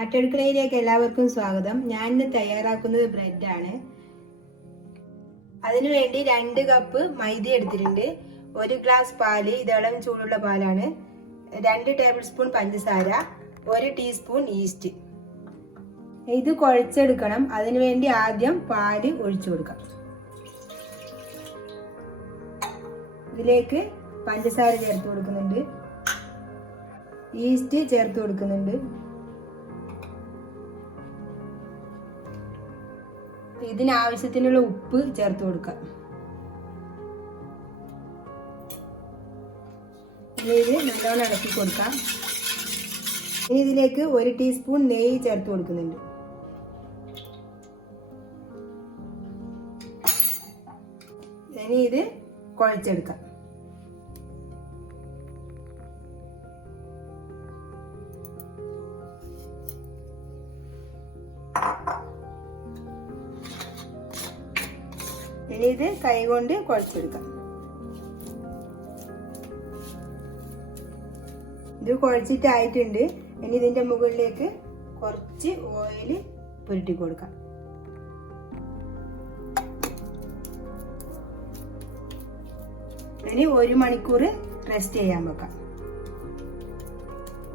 നാട്ടടുക്കളയിലേക്ക് എല്ലാവർക്കും സ്വാഗതം. ഞാൻ ഇന്ന് തയ്യാറാക്കുന്നത് ബ്രെഡാണ്. അതിനുവേണ്ടി 2 കപ്പ് മൈദ എടുത്തിട്ടുണ്ട്, 1 ഗ്ലാസ് പാല്, ഇതളം ചൂടുള്ള പാലാണ്, 2 ടേബിൾ സ്പൂൺ പഞ്ചസാര, 1 ടീസ്പൂൺ ഈസ്റ്റ്. ഇത് കുഴച്ചെടുക്കണം. അതിനുവേണ്ടി ആദ്യം പാല് ഒഴിച്ചു കൊടുക്കാം. ഇതിലേക്ക് പഞ്ചസാര ചേർത്ത് കൊടുക്കുന്നുണ്ട്, ഈസ്റ്റ് ചേർത്ത് കൊടുക്കുന്നുണ്ട്. ഇതിനാവശ്യത്തിനുള്ള ഉപ്പ് ചേർത്ത് കൊടുക്കാം. ഇനി ഇത് നല്ലോണം ഇളക്കി കൊടുക്കാം. ഇനി ഇതിലേക്ക് 1 ടീസ്പൂൺ നെയ്യ് ചേർത്ത് കൊടുക്കുന്നുണ്ട്. ഇനി ഇത് കുഴച്ചെടുക്കാം. ഇനി ഇത് കൈകൊണ്ട് കുഴച്ചെടുക്കാം. ഇത് കുഴച്ചിട്ടായിട്ടുണ്ട്. ഇനി ഇതിന്റെ മുകളിലേക്ക് കുറച്ച് ഓയിൽ പുരട്ടി കൊടുക്കാം. ഇനി 1 മണിക്കൂർ റെസ്റ്റ് ചെയ്യാൻ വെക്കാം.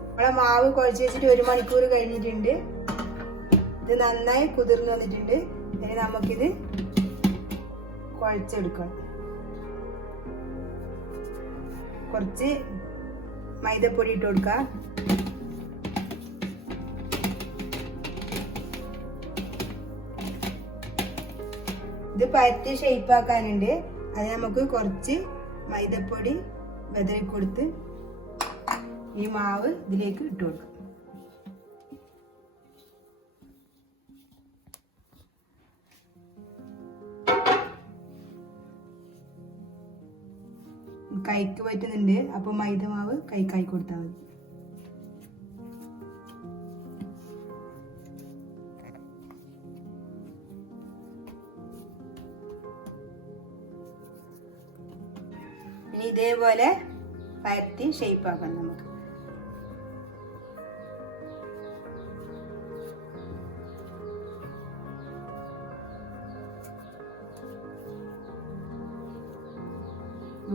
നമ്മളെ മാവ് കുഴച്ച് വെച്ചിട്ട് 1 മണിക്കൂർ കഴിഞ്ഞിട്ടുണ്ട്. ഇത് നന്നായി കുതിർന്ന് വന്നിട്ടുണ്ട്. ഇനി നമുക്കിത് കുഴച്ചെടുക്കണം. കുറച്ച് മൈദപ്പൊടി ഇട്ട് കൊടുക്കാം. ഇത് പരത്തി ഷേപ്പ് ആക്കാനുണ്ട്. അത് നമുക്ക് കുറച്ച് മൈദപ്പൊടി വെതറി കൊടുത്ത് ഈ മാവ് ഇതിലേക്ക് ഇട്ട് കൊടുക്കാം. കൈക്ക് പറ്റുന്നുണ്ട്, അപ്പൊ മൈദ മാവ് കൈക്കായി കൊടുത്താൽ മതി. ഇനി ഇതേപോലെ പരത്തി ഷേപ്പ് ആക്കണം നമുക്ക്.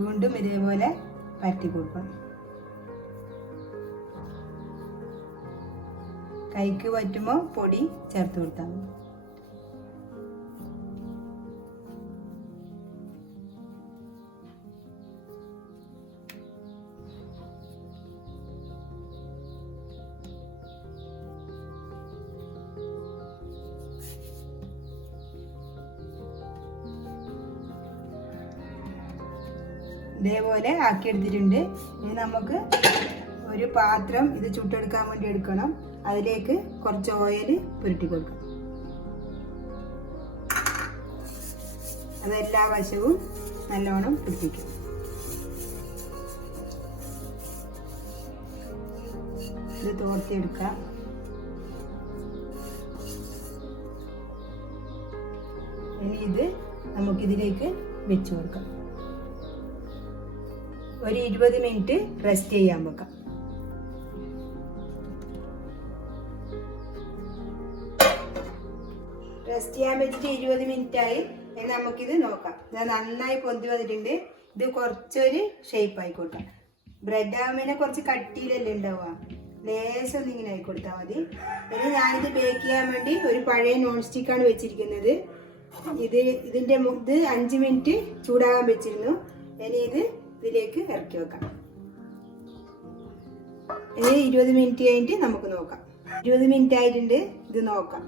വീണ്ടും ഇതേപോലെ പരത്തി കൊടുക്കണം. കൈക്ക് പറ്റുമ്പോൾ പൊടി ചേർത്ത് കൊടുത്താൽ മതി. ഇതേപോലെ ആക്കിയെടുത്തിട്ടുണ്ട്. ഇനി നമുക്ക് ഒരു പാത്രം ഇത് ചുട്ടെടുക്കാൻ വേണ്ടി എടുക്കണം. അതിലേക്ക് കുറച്ച് ഓയിൽ പുരട്ടി കൊടുക്കണം. അതെല്ലാ വശവും നല്ലോണം പിടിപ്പിക്കും. ഇത് തോർത്തിയെടുക്കാം. ഇനി ഇത് നമുക്കിതിലേക്ക് വെച്ച് കൊടുക്കാം. ഒരു 20 മിനിറ്റ് റെസ്റ്റ് ചെയ്യാൻ വെക്കാം. റെസ്റ്റ് ചെയ്യാൻ വെച്ചിട്ട് 20 മിനിറ്റ് ആയി. നമുക്കിത് നോക്കാം. ഇത് നന്നായി പൊന്തി വന്നിട്ടുണ്ട്. ഇത് കുറച്ചൊരു ഷേപ്പ് ആയിക്കോട്ടെ. ബ്രെഡ് ആകുമ്പോൾ കുറച്ച് കട്ടിയിലല്ലേ ഉണ്ടാവുക, ലേശം ഇങ്ങനെ ആയിക്കൊടുത്താൽ മതി. ഇനി ഞാനിത് ബേക്ക് ചെയ്യാൻ വേണ്ടി ഒരു പഴയ നോൺ സ്റ്റിക്കാണ് വെച്ചിരിക്കുന്നത്. ഇതിന്റെ 5 മിനിറ്റ് ചൂടാകാൻ വെച്ചിരുന്നു. ഇനി ഇത് ഇതിലേക്ക് ഇറക്കി വെക്കാം. ഇനി 20 മിനിറ്റ് കഴിഞ്ഞിട്ട് നമുക്ക് നോക്കാം. 20 മിനിറ്റ് ആയിട്ടുണ്ട്. ഇത് നോക്കാം.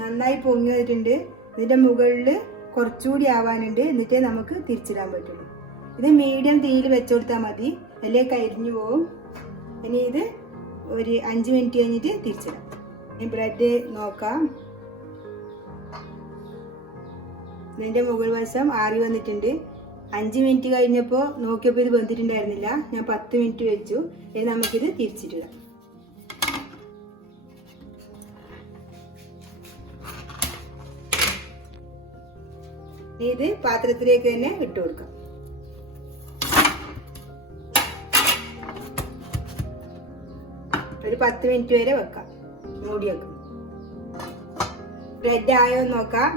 നന്നായി പൊങ്ങി വന്നിട്ടുണ്ട്. ഇതിന്റെ മുകളിൽ കുറച്ചുകൂടി ആവാനുണ്ട്. എന്നിട്ടേ നമുക്ക് തിരിച്ചിടാൻ പറ്റുള്ളൂ. ഇത് മീഡിയം തീയിൽ വെച്ചു കൊടുത്താൽ മതി, അല്ലേ കരിഞ്ഞു പോകും. ഇനി ഇത് ഒരു 5 മിനിറ്റ് കഴിഞ്ഞിട്ട് തിരിച്ചിടാം. ഈ ബ്രെഡ് നോക്കാം. ഇതിന്റെ മുകൾ വശം ആറി വന്നിട്ടുണ്ട്. 5 മിനിറ്റ് കഴിഞ്ഞപ്പോൾ നോക്കിയപ്പോൾ ഇത് വെന്തിട്ടുണ്ടായിരുന്നില്ല. ഞാൻ 10 മിനിറ്റ് വെച്ചു. ഇനി നമുക്കിത് തിരിച്ചിട്ടിടാം. ഇത് പാത്രത്തിലേക്ക് തന്നെ ഇട്ട് കൊടുക്കാം. ഒരു 10 മിനിറ്റ് വരെ വെക്കാം. മൂടി വെക്കാം. ബ്രെഡ് ആയോ നോക്കാം.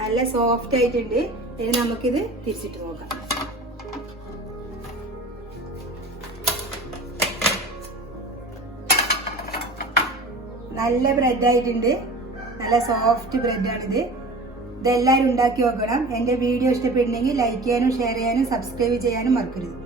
നല്ല സോഫ്റ്റ് ആയിട്ടുണ്ട്. ഇനി നമുക്കിത് തിരിച്ചിട്ട് നോക്കാം. നല്ല ബ്രെഡ് ആയിട്ടുണ്ട്. നല്ല സോഫ്റ്റ് ബ്രെഡാണിത്. ഇതെല്ലാവരും ഉണ്ടാക്കി നോക്കണം. എൻ്റെ വീഡിയോ ഇഷ്ടപ്പെടുന്നെങ്കിൽ ലൈക്ക് ചെയ്യാനും ഷെയർ ചെയ്യാനും സബ്സ്ക്രൈബ് ചെയ്യാനും മറക്കരുത്.